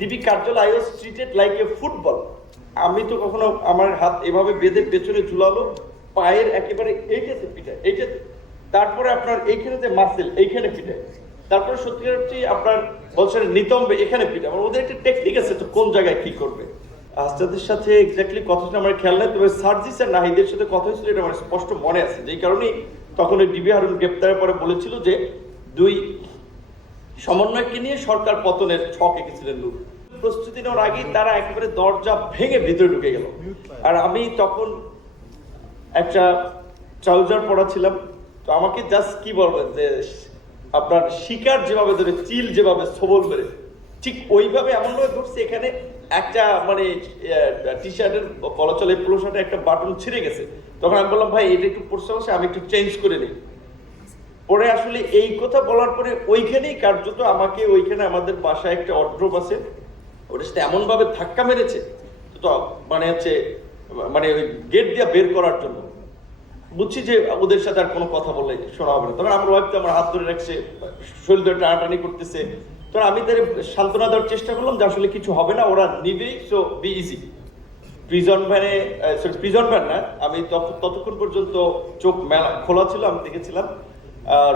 DB কার্যালয় was treated like a football আমি তো কখনো আমার হাত এভাবে বেঁধে পেছনে ঝুলালো, পায়ের একেবারে এইটাতে পিঠায় এইটাতে। তারপরে আপনার এইখানে যে মাসেল এইখানে পিঠায় তারপরে সত্যিকার হচ্ছে আপনার বলছেন নিতম্বে, এখানে পিঠা। মানে ওদের একটা টেকনিক আছে, তো কোন জায়গায় কি করবে। আস্তাদের সাথে এক্স্যাক্টলি কথাটা আমার খেয়াল নাই, তবে সার্জিস আর নাহিদের সাথে কথা হয়েছিল, এটা আমার স্পষ্ট মনে আছে। যেই কারণেই তখন ওই ডিবি হারুন গ্রেপ্তারের পরে বলেছিল যে, দুই সমন্বয়কে নিয়ে সরকার পতনের ছক এঁকেছিলেন লুক প্রস্তুতি নেওয়ার আগেই তারা একেবারে দরজা ভেঙে ভিতরে ঢুকে গেল। আর আমি তখন একটা ট্রাউজার পরা ছিলাম। তো আমাকে জাস্ট কি বলবেন যে, আপনার শিকার যেভাবে ধরে, চিল যেভাবে সবল মেরে, ঠিক ওইভাবে এমনভাবে ধরছে, এখানে একটা মানে টি শার্টের বলা চলে পোলো শার্টে একটা বাটন ছিঁড়ে গেছে। তখন আমি বললাম, ভাই, এটা একটু পড়ছে আমি একটু চেঞ্জ করে নিই। পরে আসলে এই কথা বলার পরে ওইখানেই কার্যত আমাকে ওইখানে আমাদের বাসায় একটা অড্রপ আছে ওটার সাথে এমন ভাবে ধাক্কা মেরেছে, তো মানে হচ্ছে মানে ওই গেট দিয়ে বের করার জন্য। বুঝছি যে ওদের সাথে আর কোনো কথা বললে শোনা হবে না। তখন আমার ওয়াইফ তো আমার হাত ধরে রাখছে, শরীর ধরে টানাটানি করতেছে। তখন আমি তাদের সান্ত্বনা দেওয়ার চেষ্টা করলাম যে আসলে কিছু হবে না, ওরা নিবেই সো বি ইজি প্রিজন ভ্যানে সরি প্রিজন ভ্যান না, আমি ততক্ষণ পর্যন্ত চোখ মেলা, খোলা ছিল, আমি দেখেছিলাম।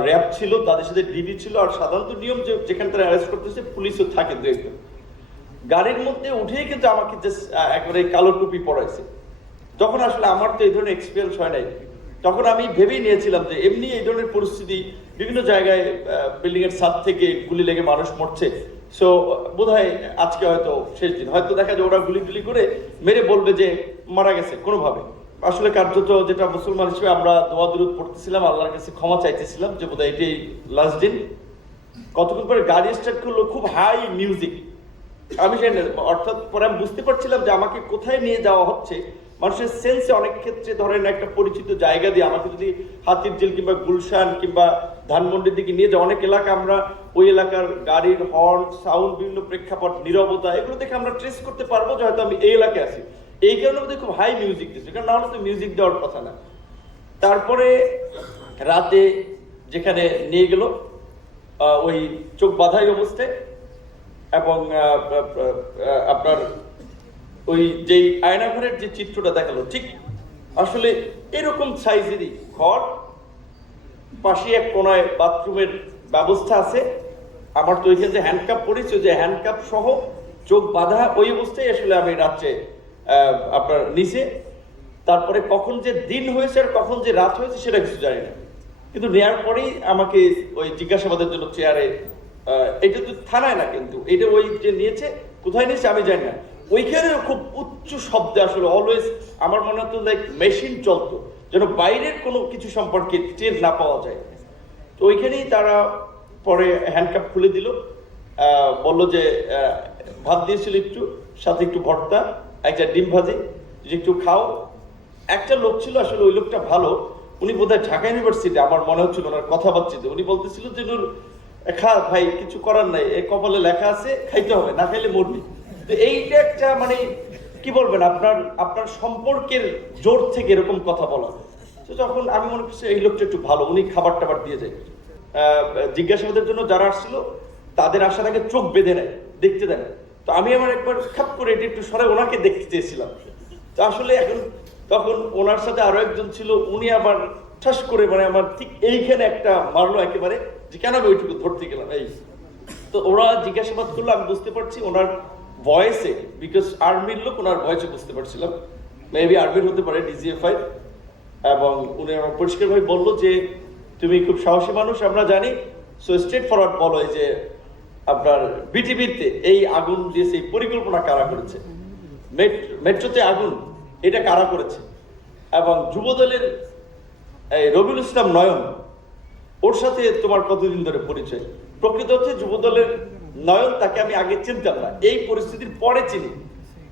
র্যাব ছিল, তাদের সাথে ডিবি ছিল, আর সাধারণত নিয়ম যে যেখানে তারা অ্যারেস্ট করতেছে, পুলিশও থাকে দু একজন। গাড়ির মধ্যে উঠেই কিন্তু আমাকে জাস্ট একেবারে কালো টুপি পরাইছে। তখন আসলে আমার তো এই ধরনের এক্সপিরিয়েন্স হয় নাই। তখন আমি ভেবেই নিয়েছিলাম যে এমনি এই ধরনের পরিস্থিতি বিভিন্ন জায়গায় বিল্ডিং এর ছাদ থেকে গুলি লেগে মানুষ মরছে। সো বোধহয় আজকে হয়তো শেষ দিন। হয়তো দেখা যায় ওরা গুলি গুলি করে মেরে বলবে যে মারা গেছে, কোনোভাবে। আসলে কার্যত যেটা মুসলমান হিসেবে আমরা দোয়া দুরুদ পড়তেছিলাম, আল্লাহর কাছে ক্ষমা চাইতেছিলাম যে বোধহয় এটাই লাস্ট দিন। কতক্ষণ পরে গাড়ি স্টার্ট করল, খুব হাই মিউজিক আমি জানি অর্থাৎ পরে আমি বুঝতে পারছিলাম যে আমাকে কোথায় নিয়ে যাওয়া হচ্ছে। মানুষের সেন্সে অনেক ক্ষেত্রে ধরেন একটা পরিচিত জায়গা দিয়ে আমাকে যদি হাতির জেল কিংবা গুলশান কিংবা ধানমন্ডির দিকে নিয়ে যায় অনেক এলাকা আমরা ওই এলাকার গাড়ির হর্ন সাউন্ড বিভিন্ন প্রেক্ষাপট, নীরবতা, এগুলো দেখে আমরা ট্রেস করতে পারব যে হয়তো আমি এই এলাকায় আছি। এই কারণে বোধহয় খুব হাই মিউজিক দিচ্ছে। কারণ না হলে তো মিউজিক দেওয়ার কথা না। তারপরে রাতে যেখানে নিয়ে গেল ওই চোখ বাঁধাই অবস্থায় এবং আপনার ওই যেই আয়নাঘরের যে চিত্রটা দেখাল, ঠিক আসলে এরকম সাইজেরই ঘর, পাশে এক কোনায় বাথরুমের ব্যবস্থা আছে। আমার তো ওইখানে যে হ্যান্ডকাপ পড়েছে যে হ্যান্ডকাপ সহ চোখ বাঁধা ওই অবস্থায় আসলে আমি রাত্রে আপনার নিচে, তারপরে কখন যে দিন হয়েছে আর কখন যে রাত হয়েছে সেটা কিছু জানি না। কিন্তু নেয়ার পরেই আমাকে ওই জিজ্ঞাসাবাদের জন্য চেয়ারে এটা তো থানায় না কিন্তু, এটা ওই যে নিয়েছে, কোথায় নিয়েছে আমি জানি না। ওইখানে খুব উচ্চ শব্দে আসলে অলওয়েজ আমার মনে হতো লাইক মেশিন চলতো, যেন বাইরের কোনো কিছু সম্পর্কে টের না পাওয়া যায়। তো ওইখানেই তারা পরে হ্যান্ডকাপ খুলে দিল বলল যে ভাত দিয়েছিল একটু, সাথে একটু ভর্তা একটা ডিম ভাজি যে একটু খাও। একটা লোক ছিল আসলে ওই লোকটা ভালো। উনি বোধহয় ঢাকা ইউনিভার্সিটি আমার মনে হচ্ছিল ওনার কথা কথাবার্তিতে। উনি বলতেছিল যে, নূর খা ভাই, কিছু করার নাই। এ কপালে লেখা আছে, খাইতে হবে, না খাইলে মরবি। তো এইটা একটা মানে কি বলবেন, আপনার আপনার সম্পর্কের জোর থেকে এরকম কথা বলা। তো যখন আমি মনে করছি এই লোকটা একটু ভালো, উনি খাবার টাবার দিয়ে যায়। জিজ্ঞাসাবাদের জন্য যারা আসছিল, তাদের আসার আগে চোখ বেঁধে নেয়, দেখতে দেয়। তো আমি আমার একবার খাপ করে এটি একটু সরে ওনাকে দেখতে চেয়েছিলাম। তো আসলে এখন তখন ওনার সাথে আরও একজন ছিল, উনি আবার ঠাস করে মানে আমার ঠিক এইখানে একটা মারলো একেবারে যে, কেন আমি ওইটুকু ধরতে গেলাম? এই। তো ওরা জিজ্ঞাসাবাদ করল, আমি বুঝতে পারছি ওনার ভয়েসে বিকজ আর্মির লোক ওনার ভয়েসে বুঝতে পারছিলাম। মেবি আর্মির হতে পারে ডিজিএফআই এবং উনি আমার পরিষ্কারভাবে বলল যে, তুমি খুব সাহসী মানুষ, আমরা জানি। সো স্ট্রেট ফরওয়ার্ড বলো যে আপনার বিটিভিতে এই আগুন দিয়ে সেই পরিকল্পনা কারা করেছে? মেট- মেট্রোতে আগুন, এটা কারা করেছে? এবং যুবদলের এই রবিউল ইসলাম নয়ন, ওর সাথে তোমার কতদিন ধরে পরিচয়? প্রকৃত হচ্ছে যুবদলের নয়ন তাকে আমি আগে চিনতাম না, এই পরিস্থিতির পরে চিনি।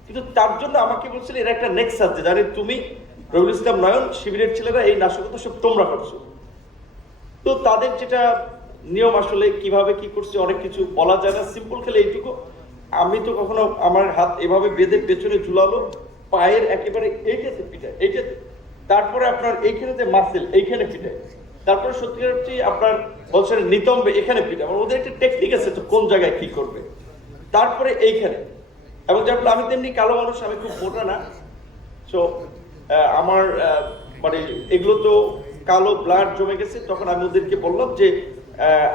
কিন্তু তার জন্য আমাকে বলছিল, এর একটা নেক্সট আছে জানি তুমি রবিউল ইসলাম নয়ন, শিবিরের ছেলেরা এই নাশকতা সব তোমরা করছ। তো তাদের যেটা নিয়ম আসলে কীভাবে কি করছে, অনেক কিছু বলা যায় না। সিম্পল খেলে এইটুকু। আমি তো কখনো আমার হাত এভাবে বেঁধে পেছনে ঝুলালো, পায়ের একেবারে এইটাতে পিঠায় এইটাতে। তারপরে আপনার এইখানে যে মাসেল এইখানে পিঠায় তারপরে সত্যিকার হচ্ছে আপনার বলছেন নিতম্বে, এখানে পিঠা। মানে ওদের একটা টেকনিক আছে তো কোন জায়গায় কি করবে। তারপরে এইখানে। এবং যার আমি তেমনি কালো মানুষ, আমি খুব মোটা না। সো আমার মানে এগুলো তো কালো ব্লাড জমে গেছে। তখন আমি ওদেরকে বললাম যে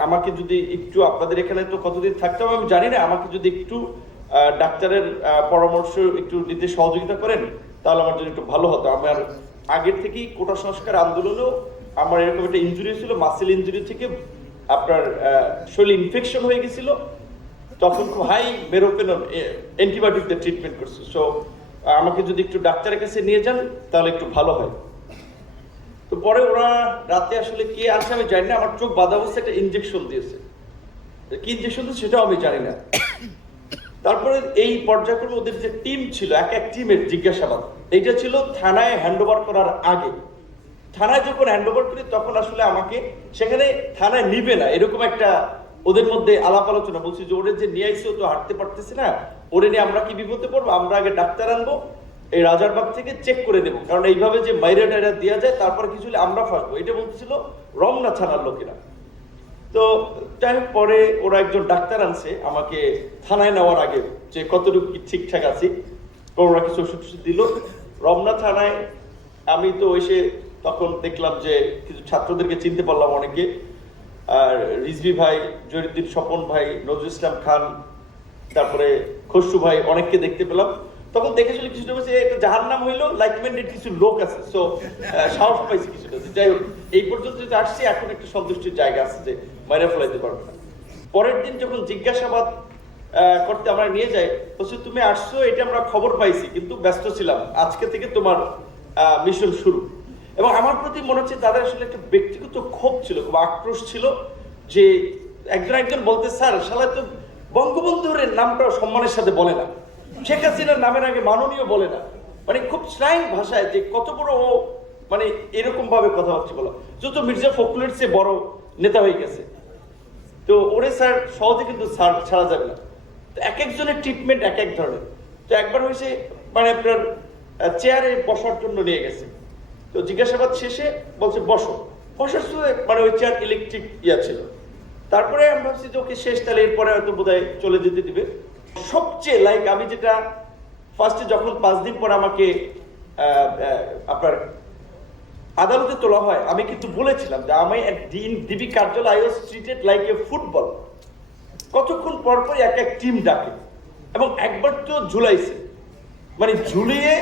আমাকে যদি একটু আপনাদের এখানে তো কতদিন থাকতে হবে আমি জানি না, আমাকে যদি একটু ডাক্তারের পরামর্শ একটু দিতে সহযোগিতা করেন, তাহলে আমার জন্য একটু ভালো হতো। আমার আগের থেকেই কোটা সংস্কার আন্দোলনেও আমার এরকম একটা ইঞ্জুরি ছিল মাসেল ইঞ্জুরি থেকে আপনার শরীরে ইনফেকশন হয়ে গেছিল। তখন খুব হাই মেরোপেনন অ্যান্টিবায়োটিক দিয়ে ট্রিটমেন্ট করছে। সো আমাকে যদি একটু ডাক্তারের কাছে নিয়ে যান, তাহলে একটু ভালো হয়। তো পরে ওরা রাতে আসলে কে আসে আমি জানি না, আমার চোখ বাধা অবস্থায় একটা ইঞ্জেকশন দিয়েছে। কি ইঞ্জেকশন দিয়েছে সেটাও আমি জানি না। তারপরে এই পর্যায়ক্রমে ওদের যে টিম ছিল, এক এক টিমের জিজ্ঞাসাবাদ। এইটা ছিল থানায় হ্যান্ডওভার করার আগে। থানায় যখন হ্যান্ডওভার করি, তখন আসলে আমাকে সেখানে থানায় নিবে না। এরকম একটা ওদের মধ্যে আলাপ আলোচনা। বলছি যে ওদের যে নিয়ে আইসি তো হাঁটতে পারতেছে না। ওরে নিয়ে আমরা কি বিপদে পড়ব? আমরা আগে ডাক্তার আনব এই রাজারবাগ থেকে চেক করে দেবো কারণ এইভাবে যে মাইরা টাইরা দেওয়া যায়, তারপর কিছু হলে আমরা ফাঁসবো। এটা বলতেছিল রমনা থানার লোকেরা। তো যাই পরে ওরা একজন ডাক্তার আনছে, আমাকে থানায় নেওয়ার আগে যে কতটুকু ঠিকঠাক আছি ওরা কিছু ওষুধ দিল। রমনা থানায় আমি তো এসে তখন দেখলাম যে কিছু ছাত্রদেরকে চিনতে পারলাম অনেকে। আর রিজভি ভাই জহিরুদ্দিন স্বপন ভাই, নজরুল ইসলাম খান, তারপরে খসরু ভাই, অনেককে দেখতে পেলাম। তখন দেখে শুনে কিছুটা বলছে একটা জাহার নাম হইল লাইক মাইন্ডেড কিছু লোক আছে। সো সাহস পাইছি কিছুটা যাই হোক, এই পর্যন্ত যে আসছি, এখন একটা সন্তুষ্টির জায়গা আছে যে বাইরে ফেলাইতে পারবে না। পরের দিন যখন জিজ্ঞাসাবাদ করতে আমরা নিয়ে যাই, বলছে, তুমি আসছো, এটা আমরা খবর পাইছি, কিন্তু ব্যস্ত ছিলাম। আজকে থেকে তোমার মিশন শুরু। এবং আমার প্রতি মনে হচ্ছে তাদের আসলে একটা ব্যক্তিগত ক্ষোভ ছিল, খুব আক্রোশ ছিল যে, একজন একজন বলতে, স্যার, শালা তো বঙ্গবন্ধুর নামটা সম্মানের সাথে বলে না। শেখ হাসিনার নামের আগে মাননীয় বলে না। মানে খুব স্লাইং ভাষায় যে কত বড় ও মানে এরকম ভাবে কথা হচ্ছে বলো। যত মির্জা ফখরুলের চেয়ে বড় নেতা হয়ে গেছে। তো ওরে স্যার, সহজে কিন্তু স্যার ছাড়া যাবে না। তো এক একজনের ট্রিটমেন্ট এক এক ধরনের। তো একবার হয়েছে মানে আপনার চেয়ারে বসার জন্য নিয়ে গেছে। তো জিজ্ঞাসাবাদ শেষে বলছে, বসো। বসার সময় মানে ওই চেয়ার ইলেকট্রিক ইয়া ছিল। তারপরে আমি ভাবছি যে, ওকে, শেষ, তাহলে এরপরে হয়তো বোধহয় চলে যেতে দিবে। সবচেয়ে লাইক আমি যেটা ফার্স্টে যখন পাঁচ দিন পর আমাকে আপনার আদালতে তোলা হয়, আমি কিন্তু বলেছিলাম যে আমি দিন ডিবি কার্যালয় I was treated like a football. কতক্ষণ পর পর এক এক টিম ডাকে। এবং একবার তো ঝুলাইছে। মানে ঝুলিয়ে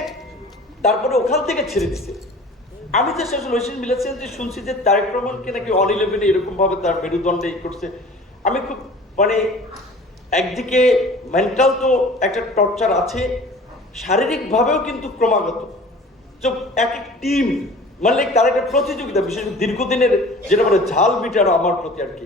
তারপরে ওখান থেকে ছেড়ে দিছে। আমি যে শেষ ঐশী মিলেছেন যে শুনছি যে তারেক রহমানকে নাকি অন ইলেভেনে এরকম ভাবে তার মেরুদণ্ডে ই করছে। আমি খুব মানে একদিকে মেন্টাল তো একটা টর্চার আছে, শারীরিকভাবেও কিন্তু ক্রমাগত। তো এক এক টিম মানে তার একটা প্রতিযোগিতা, বিশেষ দীর্ঘদিনের যেটা বলে ঝাল মিটানো আমার প্রতি আর কি।